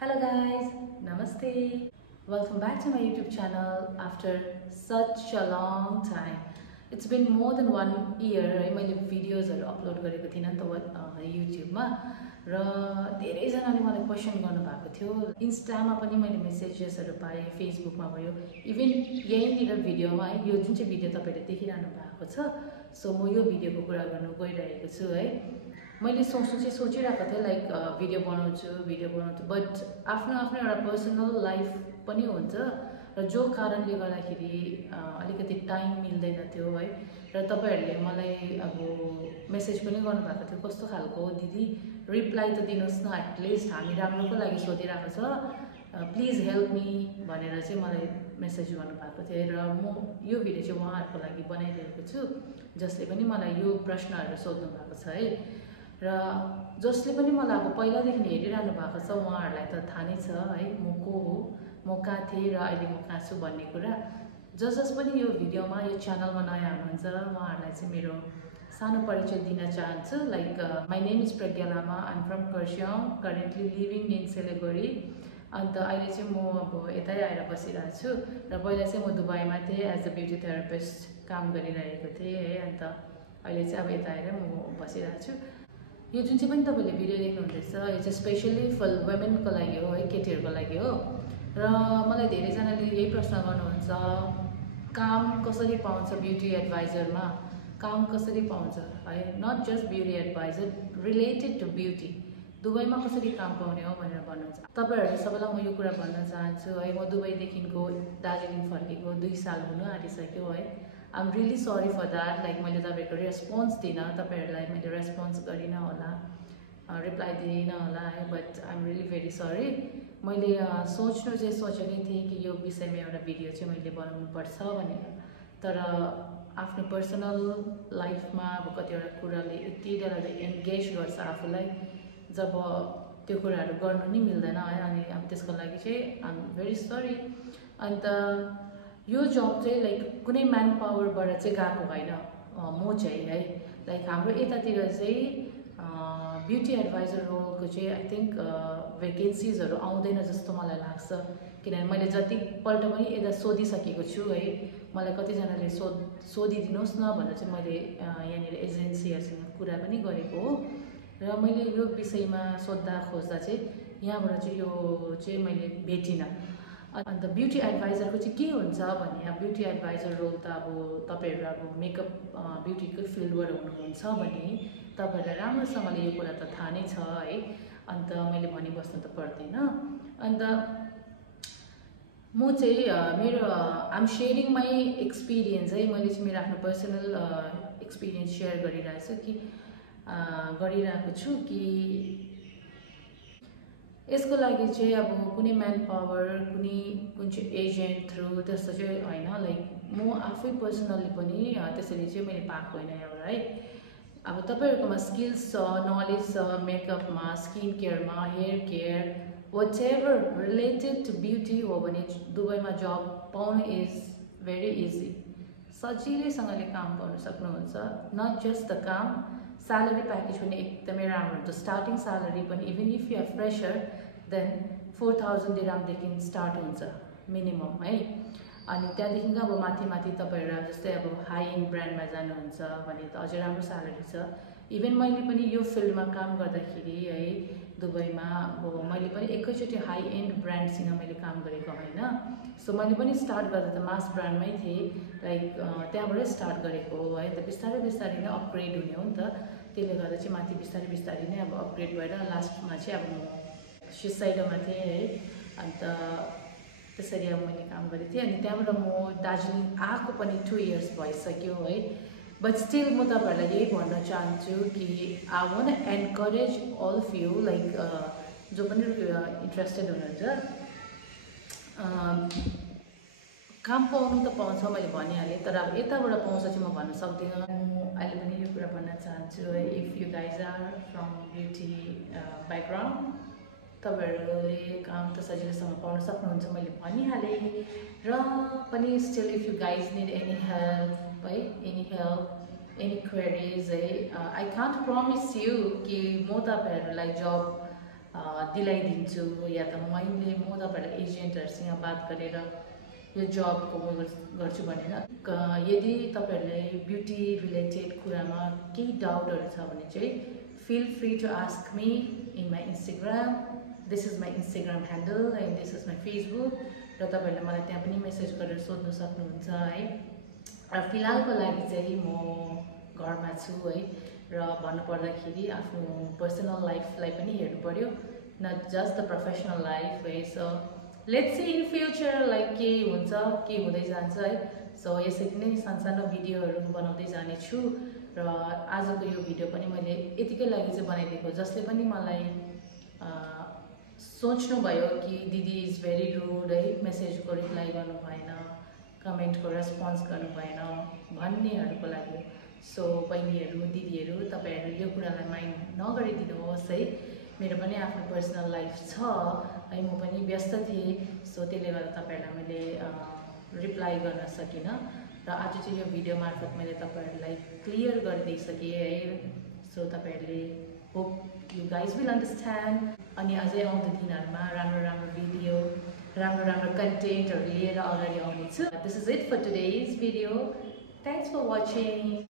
Hello guys, Namaste. Welcome back to my YouTube channel after such a long time. It's been more than 1 year है मैले भिडियोजहरु upload गरेको थिइनँ नि त युट्युबमा र धेरैजनाले मलाई क्वेशन गर्नु भएको थियो। इन्स्टामा पनि मैले मेसेजेसहरु पाएँ, फेसबुकमा भयो, इभन यहीँनिर भिडियोमा है यो जुन चाहिँ भिडियो तपाईले देखिरहनु भएको छ, सो म यो भिडियोको कुरा गर्न गइरहेको छु है। मैले सोचिरहेको थिएँ लाइक भिडियो बनाउँछु बट आफ्नो एउटा पर्सनल लाइफ पनि हुन्छ र जो कारणले गर्दाखेरि अलिकति टाइम मिल्दैन थियो है। र तपाईहरुले मलाई अब मेसेज पनि गर्नु भएको थियो, कस्तो खालको दिदी रिप्लाई त दिनुस् न, एटलिस्ट हामी राम्रोको लागि सोधिरहेको छ, प्लिज हेल्प मी भनेर चाहिँ मलाई मेसेज गर्नु भएको थियो। र म यो भिडियो चाहिँ उहाँहरुको लागि बनाइरहेको छु जसले पनि मलाई यो प्रश्नहरु सोध्नु भएको छ है। र जसले पनि मलाई अब पहिलादेखि हेरिरहनु भएको छ उहाँहरुलाई त थाहा नै छ है म को हो, म कहाँ थिएँ र अहिले म कहाँ छु भन्ने कुरा। जस पनि यो भिडियोमा यो च्यानलमा नयाँ हुनुहुन्छ उहाँहरुलाई चाहिँ मेरो सानो परिचय दिन चाहन्छु। Like my name is Pragya Lama, I am from Kurseong, currently living in Siliguri. अन्त अहिले चाहिँ म अब यतै आएर बसिरहेको छु र पहिला चाहिँ म दुबईमा थिएँ एज अ ब्युटी थेरापिस्ट काम गरिरहेको थिएँ है। अन्त अहिले चाहिँ अब यता आएर म बसिरहेको छु। यो जुन चाहिँ पनि तपाईले भिडियो देख्नुहुँदैछ यो चाहिँ स्पेशली फर वुमेनको लागि हो है, केटीहरुको लागि हो। र मलाई धेरैजनाले यही प्रश्न गर्नुहुन्छ, काम कसरी पाउँछ ब्युटी एडभाइजरमा, काम कसरी पाउँछ है, not just beauty advisor, related to beauty दुबईमा कसरी काम पाउने हो भनेर भन्नुहुन्छ। तपाईहरुले सबैलाई म यो कुरा भन्न चाहन्छु है, म दुबईदेखिको दार्जिलिङ फर्केको 2 साल हुन आँटिसक्यो है। I am really sorry for that, like मैले तपाईहरुको रेस्पोन्स दिन, तपाईहरुलाई मैले रेस्पोन्स गरिन होला, रिप्लाई दिइन होला है, but I am really very sorry. मैले सोचेकै थिएँ कि यो विषयमा एउटा भिडियो चाहिँ मैले बनाउनु पर्छ भनेर, तर आफ्नो पर्सनल लाइफमा अब कतिवटा कुराले यति डरलाग्दो एन्गेज गर्छ आफूलाई, जब त्यो कुराहरु गर्नु नि मिल्दैन है। अनि अब त्यसको लागि चाहिँ आई एम भेरी सरी। अन्त यो जब चाहिँ लाइक कुनै म्यान पावरबाट चाहिँ गएको होइन, म चाहिँ है लाइक हाम्रो यतातिर चाहिँ ब्युटी एडभाइजर रोलको चाहिँ आई थिंक भेकेन्सीजहरु आउँदैन जस्तो मलाई लाग्छ। किनभने मैले जतिपल्ट पनि यता सोधिसकेको छु है, मलाई कतिजनाले सोधिदिनुस् न भनेर चाहिँ मैले यहाँनिर एजेन्सीहरुसँग कुरा पनि गरेको हो। र मैले यो विषयमा सोध्दा खोज्दा चाहिँ यहाँबाट चाहिँ यो चाहिँ मैले भेटिन। अन्त ब्युटी एडभाइजरको चाहिँ के हुन्छ भने, ब्युटी एडभाइजर रोल त अब तपाईहरु अब मेकअप ब्युटीको फिल्डबाट हुनुहुन्छ भने तपाईहरुलाई राम्रोसँगले यो कुरा त थाहा नै छ है। अन्त मैले भनिबस्नु त पर्दैन। अन्त म चाहिँ मेरो I am sharing my experience है, मैले चाहिँ मेरो आफ्नो पर्सनल एक्सपिरियन्स सेयर गरिरहेको छु कि यसको लागि चाहिँ अब कुनै म्यान पावर कुन चाहिँ एजेन्ट थ्रु त्यस्तो चाहिँ होइन। लाइक म आफै पर्सनली पनि त्यसरी चाहिँ मैले पाएको होइन एउटा है। अब तपाईहरुकोमा स्किल्स छ, नलेज छ मेकअपमा, स्किन केयरमा, hair care, whatever related to beauty हो भने दुबईमा जब पाउनु इज भेरी इजी। सजिलैसँगले काम पाउन सक्नुहुन्छ। नट जस्ट द काम, स्यालेरी प्याकेज पनि एकदमै राम्रो हुन्छ। स्टार्टिङ स्यालेरी पनि even if you are fresher then 4000 दिरहमदेखि स्टार्ट हुन्छ मिनिमम है। अनि त्यहाँदेखिको अब माथि तपाईहरु जस्तै अब हाई एन्ड ब्रान्डमा जानुहुन्छ भने त अझै राम्रो स्यालेरी छ। इभन मैले पनि यो फिल्डमा काम गर्दाखेरि है दुबईमा अब मैले पनि एकैचोटि हाई एन्ड ब्रान्डसँग मैले काम गरेको होइन। सो मैले पनि स्टार्ट गर्दा त मास ब्रान्डमै थिएँ, लाइक त्यहाँबाटै स्टार्ट गरेको हो है। त बिस्तारै नै अपग्रेड हुने हो नि त, त्यसले गर्दा चाहिँ माथि बिस्तारै नै अब अपग्रेड भएर लास्टमा चाहिँ अब म सिसाइडोमा थिएँ है। अन्त त्यसरी अब मैले काम गरेको थिएँ। अनि त्यहाँबाट म दार्जिलिङ आएको पनि 2 इयर्स भइसक्यो है। बट स्टिल म तपाईहरुलाई यही भन्न चाहन्छु कि I want encourage all of you, like जो पनि इन्ट्रेस्टेड हुनुहुन्छ काम पाउनु त पाउँछ मैले भनिहालेँ, तर अब यताबाट पाउँछ चाहिँ म भन्न सक्दिनँ। म अहिले पनि यो कुरा भन्न चाहन्छु है, if you guys are from beauty background तपाईहरुले काम त सजिलैसँग पाउन सक्नुहुन्छ मैले भनिहालेँ। र पनि still if you guys need any help है, एनी क्वेरिज है, आई कान्ट प्रमिस यु कि म तपाईहरुलाई जब दिलाइदिन्छु या त म तपाईँहरूलाई एजेन्टहरूसँग बात गरेर यो जबको म गर्छु भनेर। यदि तपाईँहरूले ब्युटी रिलेटेड कुरामा केही डाउटहरू छ भने चाहिँ feel free to ask me in my Instagram. This is my Instagram handle and this is my Facebook. र तपाईहरुले मलाई त्यहाँ पनि मेसेज गरेर सोध्न सक्नुहुन्छ है। र फिलहालको लागि चाहिँ म घरमा छु है। र भन्नु पर्दाखेरि आफ्नो पर्सनल लाइफलाई पनि हेर्नु पर्यो, not just the professional life है। So let's see in future like के हुन्छ के हुँदै जान्छ है। सो यसरी नै सानो भिडियोहरू बनाउँदै जाने छु र आजको यो भिडियो पनि मैले यतिकै लागि चाहिँ बनाइदिएको, जसले पनि मलाई सोच्नु भयो कि दिदी इज भेरी रुड है, मेसेजको रिप्लाई गर्नु भएन, कमेन्टको रेस्पोन्स गर्नु भएन भन्नेहरूको लागि। सो बहिनीहरू दिदीहरू तपाईहरु यो कुरालाई माइन्ड नगरिदिनुहोस् है। मेरो पनि आफ्नो पर्सनल लाइफ छ है, म पनि व्यस्त थिएँ। सो त्यसले गर्दा तपाईहरुलाई मैले रिप्लाई गर्न सकिनँ र आज चाहिँ यो भिडियो मार्फत मैले तपाईहरुलाई क्लियर गरिदिइसकेँ है। सो तपाईहरुले hope you guys will understand. अनि अझै आउँदो दिनहरुमा राम्रो भिडियो राम्रो कन्टेन्टहरु लिएर अगाडि आउनेछु। This is it for today's video. Thanks for watching.